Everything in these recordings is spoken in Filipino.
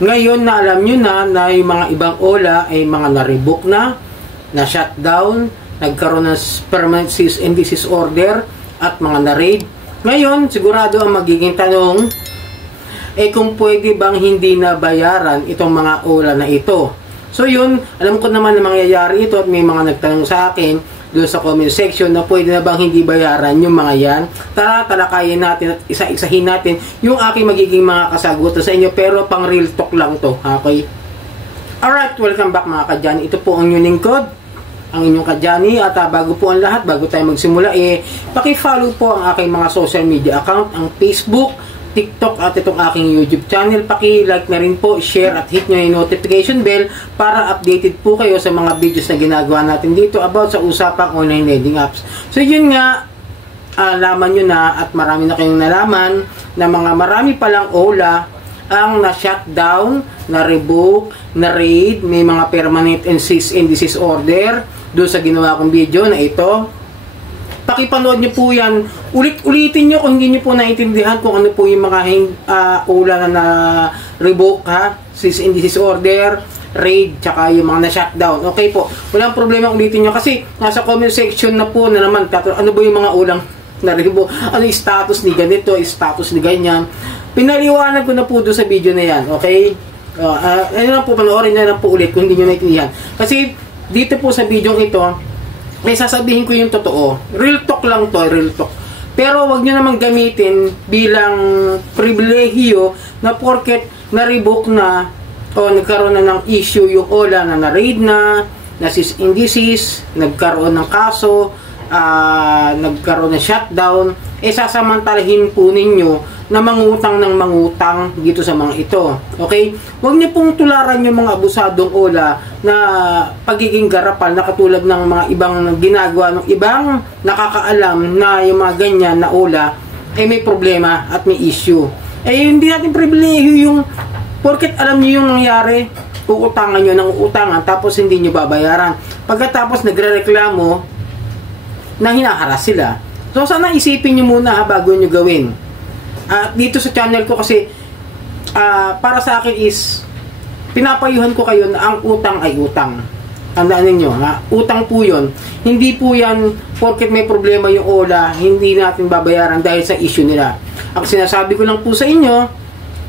Ngayon na alam nyo na yung mga ibang OLA ay mga na-revoke na shutdown, nagkaroon ng permanent cease and desist order, at mga na-raid. Ngayon, sigurado ang magiging tanong, kung pwede bang hindi na bayaran itong mga OLA na ito. So yun, alam ko naman na mangyayari ito at may mga nagtanong sa akin doon sa comment section na pwede na bang hindi bayaran yung mga yan. Tara, talakayin natin at isa-isahin natin yung aking magiging mga kasagutan sa inyo, pero pang real talk lang to, okay? Alright, welcome back mga kadyani. Ito po ang inyong lingkod, ang inyong kadyani, at bago po ang lahat, bago tayo magsimula, paki-follow po ang aking mga social media account, ang Facebook, TikTok at itong aking YouTube channel. Paki-like na rin po, share at hit nyo yung notification bell para updated po kayo sa mga videos na ginagawa natin dito about sa usapang online lending apps. So yun nga, alaman nyo na at marami na kayong nalaman na marami palang OLA ang na-shutdown, na-revoke, na-raid, may mga permanent and cease and desist order doon sa ginawa kong video na ito. Pakipanood nyo po yan. Ulitin nyo kung hindi nyo po naintindihan kung ano po yung mga OLA na revoke, cease and desist order, raid, tsaka yung mga na-shutdown. Okay po. Walang problema, ulitin nyo. Kasi nasa comment section na po na naman, ano ba yung mga ulang na revoke? Ano yung status ni ganito, status ni ganyan? Pinaliwanag ko na po doon sa video na yan. Okay? Ano lang po, panoorin nyo lang po ulit kung hindi nyo naintindihan. Kasi dito po sa video ito, may sasabihin ko yung totoo. Real talk lang to, real talk. Pero wag nyo namang gamitin bilang pribilehiyo na porket na-revoke na o nagkaroon na ng issue yung OLA na na-raid na cease and desist, nagkaroon ng kaso, nagkaroon ng shutdown, sasamantalahin po ninyo na mangutang ng mangutang dito sa mga ito. Okay? Huwag niyo pong tularan yung mga abusadong OLA na pagiging garapal na katulad ng mga ibang ginagawa ng ibang nakakaalam na yung mga ganyan na OLA may problema at may issue. Hindi natin pribilehiyo yung porket alam niyo yung nangyari, uutangan nyo ng uutangan tapos hindi nyo babayaran. Pagkatapos nagrereklamo na hinaharas sila. So sana isipin nyo muna bago nyo gawin. Dito sa channel ko kasi para sa akin is pinapayuhan ko kayo na ang utang ay utang. Tandaan ninyo, utang po yun. Hindi po yan porket may problema yung OLA, hindi natin babayaran dahil sa issue nila. Ang sinasabi ko lang po sa inyo,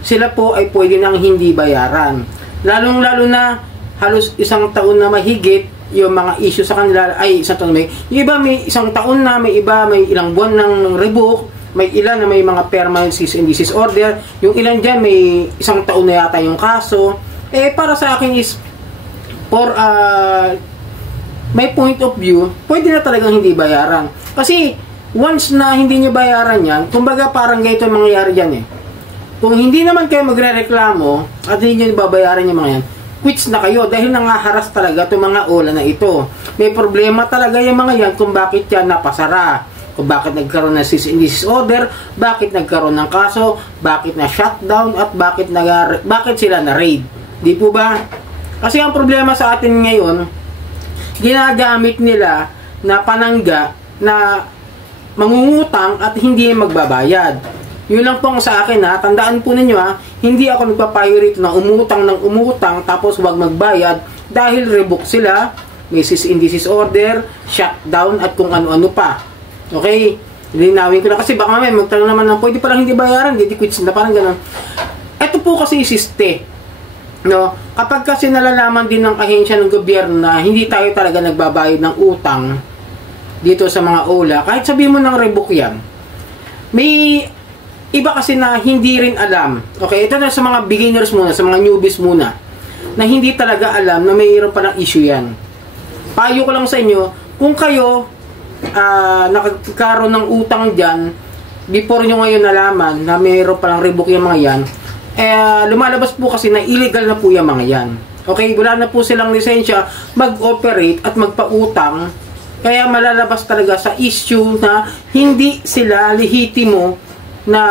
sila po ay pwede nang hindi bayaran. Lalong-lalo na halos isang taon na mahigit yung mga issue sa kanila ay isang taon may iba may isang taon na, may iba may ilang buwan ng revoke, may ilan na may mga permanent cease and desist order, yung ilan dyan may isang taon na yata yung kaso. Para sa akin is for my point of view, pwede na talagang hindi bayaran. Kasi once na hindi nyo bayaran yan, kumbaga parang ganito ang mangyayari dyan Kung hindi naman kayo magre-reklamo at hindi nyo babayaran yung mga yan, quits na kayo dahil nangaharas talaga itong mga OLA na ito. May problema talaga yung mga yan kung bakit yan napasara, kung bakit nagkaroon ng cease and desist order, bakit nagkaroon ng kaso, bakit na shutdown, at bakit sila na raid. Di po ba? Kasi ang problema sa atin ngayon, ginagamit nila na panangga na mangungutang at hindi magbabayad. Yun lang po ang sa akin tandaan po ninyo hindi ako nagpapayo rito na umutang ng umutang tapos huwag magbayad dahil revoke sila, may cease and desist order, shutdown at kung ano-ano pa. Okay? Linawin ko na kasi baka mamaya magtanong naman pwede palang hindi bayaran, hindi quits na parang gano'n. Ito po kasi isiste. No? Kapag kasi nalalaman din ng ahensya ng gobyerno na hindi tayo talaga nagbabayad ng utang dito sa mga OLA, kahit sabihin mo ng revoke yan, may iba kasi na hindi rin alam. Okay? Ito na sa mga beginners muna, sa mga newbies muna, na hindi talaga alam na mayroon pa ng issue yan. Payo ko lang sa inyo, kung kayo nakagkaroon ng utang dyan before nyo ngayon nalaman na mayroon palang revoke yung mga yan, lumalabas po kasi na illegal na po yung mga yan. Okay, wala na po silang lisensya mag-operate at magpautang, kaya malalabas talaga sa issue na hindi sila lehitimo na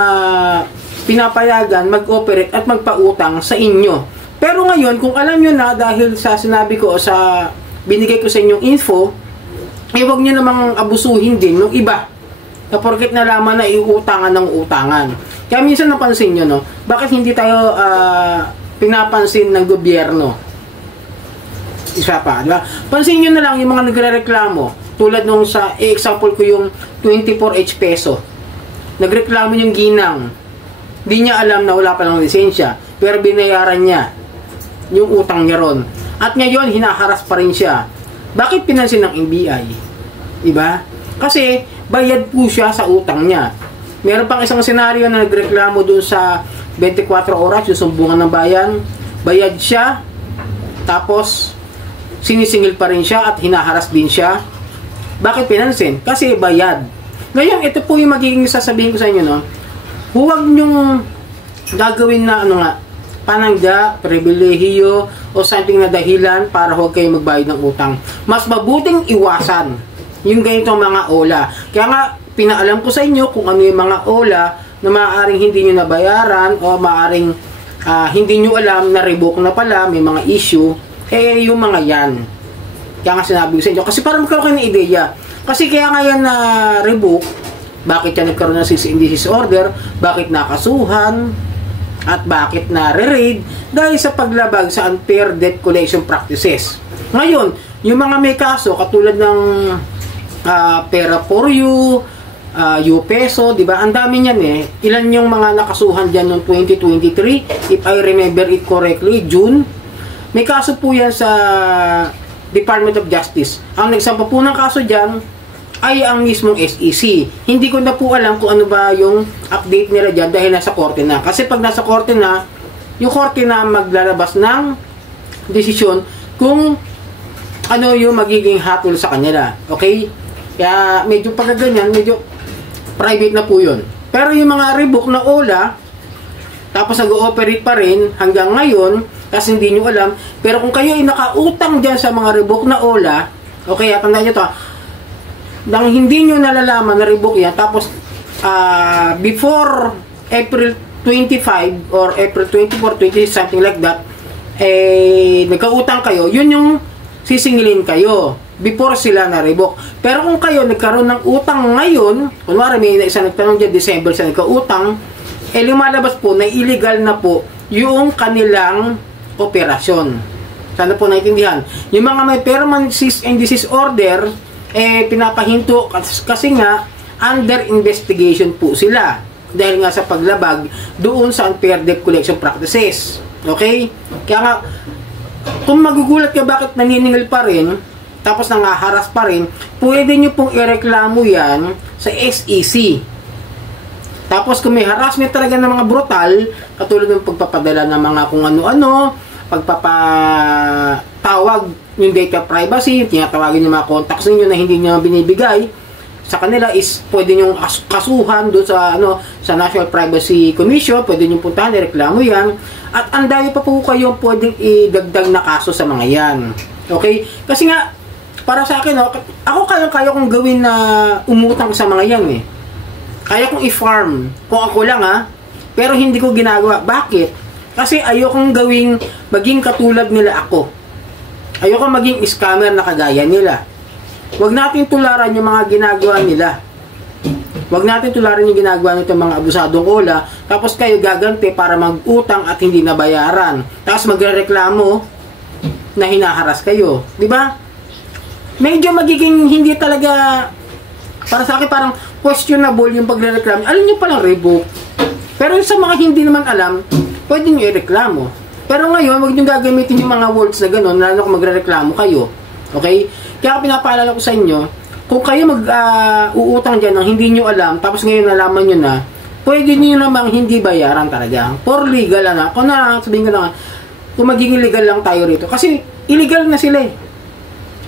pinapayagan mag-operate at magpautang sa inyo. Pero ngayon, kung alam nyo na dahil sa sinabi ko o sa binigay ko sa inyong info, huwag nyo namang abusuhin din ng iba na porket nalaman na iutangan ng utangan. Kaya minsan napansin nyo, bakit hindi tayo pinapansin ng gobyerno. Isa pa, di ba? Pansin nyo na lang yung mga nagre-reklamo. Tulad nung sa, example ko yung 24H peso. Nagreklamo yung ginang. Di niya alam na wala pa lang lisensya. Pero binayaran niya yung utang niya ron. At ngayon, hinaharas pa rin siya. Bakit pinansin ng NBI? Diba? Kasi, bayad po siya sa utang niya. Meron pang isang senaryo na nagreklamo dun sa 24 oras, yung sumbungan ng bayan. Bayad siya, tapos, sinisingil pa rin siya at hinaharas din siya. Bakit pinansin? Kasi bayad. Ngayon, ito po yung magiging sasabihin ko sa inyo, no? Huwag nyong gagawin na, panangga, pribilehiyo, o something na dahilan para huwag kayo magbayad ng utang. Mas mabuting iwasan yung ganitong mga ola. Kaya nga, pinaalam ko sa inyo kung ano yung mga ola na maaaring hindi nyo nabayaran o maaaring hindi nyo alam na revoke na pala, may mga issue, yung mga yan. Kaya nga sinabi ko sa inyo. Kasi para magkaroon kayo ng ideya. Kasi kaya nga yan na revoke, bakit yan nagkaroon ng cease and desist order, bakit nakasuhan, at bakit na-raid dahil sa paglabag sa unfair debt collection practices. Ngayon, yung mga may kaso katulad ng Pera for You, U-Peso, di ba? Ang dami niyan eh. Ilan yung mga nakasuhan diyan noong 2023? If I remember it correctly, June. May kaso po yan sa Department of Justice. Ang nagsampa po ng kaso diyan ay ang mismong SEC. Hindi ko na po alam kung ano ba yung update nila dyan dahil nasa korte na. Kasi pag nasa korte na, yung korte na maglalabas ng desisyon kung ano yung magiging hatol sa kanila. Okay? Kaya medyo pagkaganyan, medyo private na po yun. Pero yung mga revoke na OLA, tapos nag-ooperate pa rin hanggang ngayon, kasi hindi nyo alam, pero kung kayo ay nakautang dyan sa mga revoke na OLA, okay, tandaan nyo to, nang hindi nyo nalalaman na revoke yan, tapos before April 25 or April 24, 20, something like that, nagkautang kayo, yun yung sisingilin kayo before sila na revoke. Pero kung kayo nagkaroon ng utang ngayon, kunwari may isa nagtanong dyan, December siya nagkautang, lumalabas po na illegal na po yung kanilang operasyon. Sana po naintindihan. Yung mga may permanent cease and desist order, pinapahinto kasi nga under investigation po sila dahil nga sa paglabag doon sa unfair debt collection practices. Okay? Kaya nga kung magugulat ka bakit naniningil pa rin tapos nangaharas pa rin, pwede nyo pong ireklamo yan sa SEC. Tapos kung may harassment talaga ng mga brutal, katulad ng pagpapadala ng mga kung ano-ano, pagpapatawag yung data privacy, tinatawagin yung mga contacts ninyo na hindi nyo binibigay sa kanila is pwede nyo kasuhan doon sa sa National Privacy Commission, pwede nyo puntahan, reklamo yan, at ang dami pa po kayo pwedeng idagdag na kaso sa mga yan. Okay? Kasi nga para sa akin, ako kaya kong gawin na umutang sa mga yan eh. Kaya kong i-farm kung ako lang pero hindi ko ginagawa. Bakit? Kasi ayokong gawing maging katulad nila ako. Ayokong maging scammer na kagaya nila. Huwag natin tularan yung mga ginagawa nila. Huwag natin tularan yung ginagawa nito mga abusadong ola, tapos kayo gaganti para mag-utang at hindi nabayaran. Tapos magrereklamo na hinaharas kayo. Di ba? Medyo magiging hindi talaga, para sa akin parang questionable yung pagrereklamo. Alam nyo palang revoke. Pero sa mga hindi naman alam, pwede nyo i-reklamo. Pero ngayon, huwag nyo gagamitin yung mga words na gano'n, lalo kung magre-reklamo kayo. Okay? Kaya pinapaalala ko sa inyo, kung kayo mag-uutang dyan ng hindi nyo alam, tapos ngayon nalaman nyo na, pwede nyo namang hindi bayaran talaga. For legal, kung sabihin ko na kung magiging legal lang tayo rito. Kasi illegal na sila eh.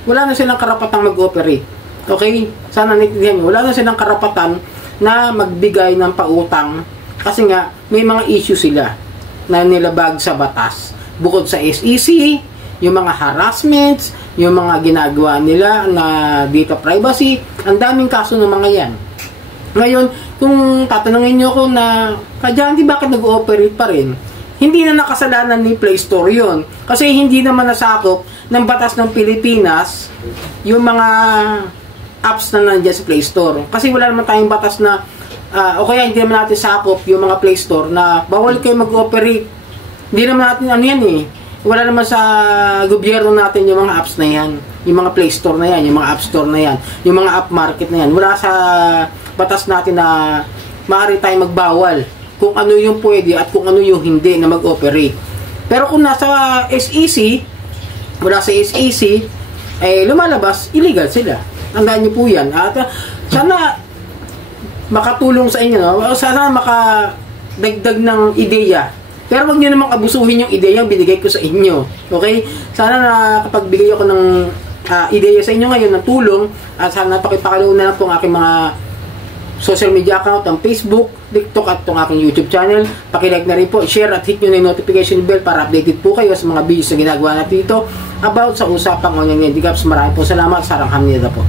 Wala na silang karapatang mag-operate. Okay? Sana naintindihan nyo. Wala na silang karapatan na magbigay ng pautang kasi nga may mga issue sila na nilabag sa batas. Bukod sa SEC, yung mga harassments, yung mga ginagawa nila na data privacy, ang daming kaso ng mga yan. Ngayon, kung tatanungin nyo ko na, Kajanti, bakit nag-ooperate pa rin? Hindi na nakasalanan ni Play Store yun. Kasi hindi naman nasakop ng batas ng Pilipinas yung mga apps na nandiyan sa Play Store. Kasi wala naman tayong batas na o kaya hindi naman natin sakop yung mga Play Store na bawal kayo mag-operate Hindi naman natin ano yan eh. Wala naman sa gobyerno natin yung mga apps na yan. Yung mga Play Store na yan, yung mga App Store na yan, yung mga app market na yan. Wala sa batas natin na maaari tayong magbawal kung ano yung pwede at kung ano yung hindi na mag-operate. Pero kung nasa SEC, wala sa SEC, eh lumalabas, illegal sila. Tandaan niyo po yan. At sana makatulong sa inyo, no? Sana makadagdag ng ideya. Pero wag niyo namang abusuhin yung ideya yung binigay ko sa inyo. Okay? Sana na kapag bigay ako ng ideya sa inyo ngayon ng tulong, at sana pakipakalaw na lang po ang aking mga social media account, ang Facebook, TikTok at itong aking YouTube channel. Pakilike na rin po, share at hit nyo na yung notification bell para updated po kayo sa mga videos na ginagawa natin dito about sa usapang online handicaps. Maraming po salamat. Sarang hamnida po.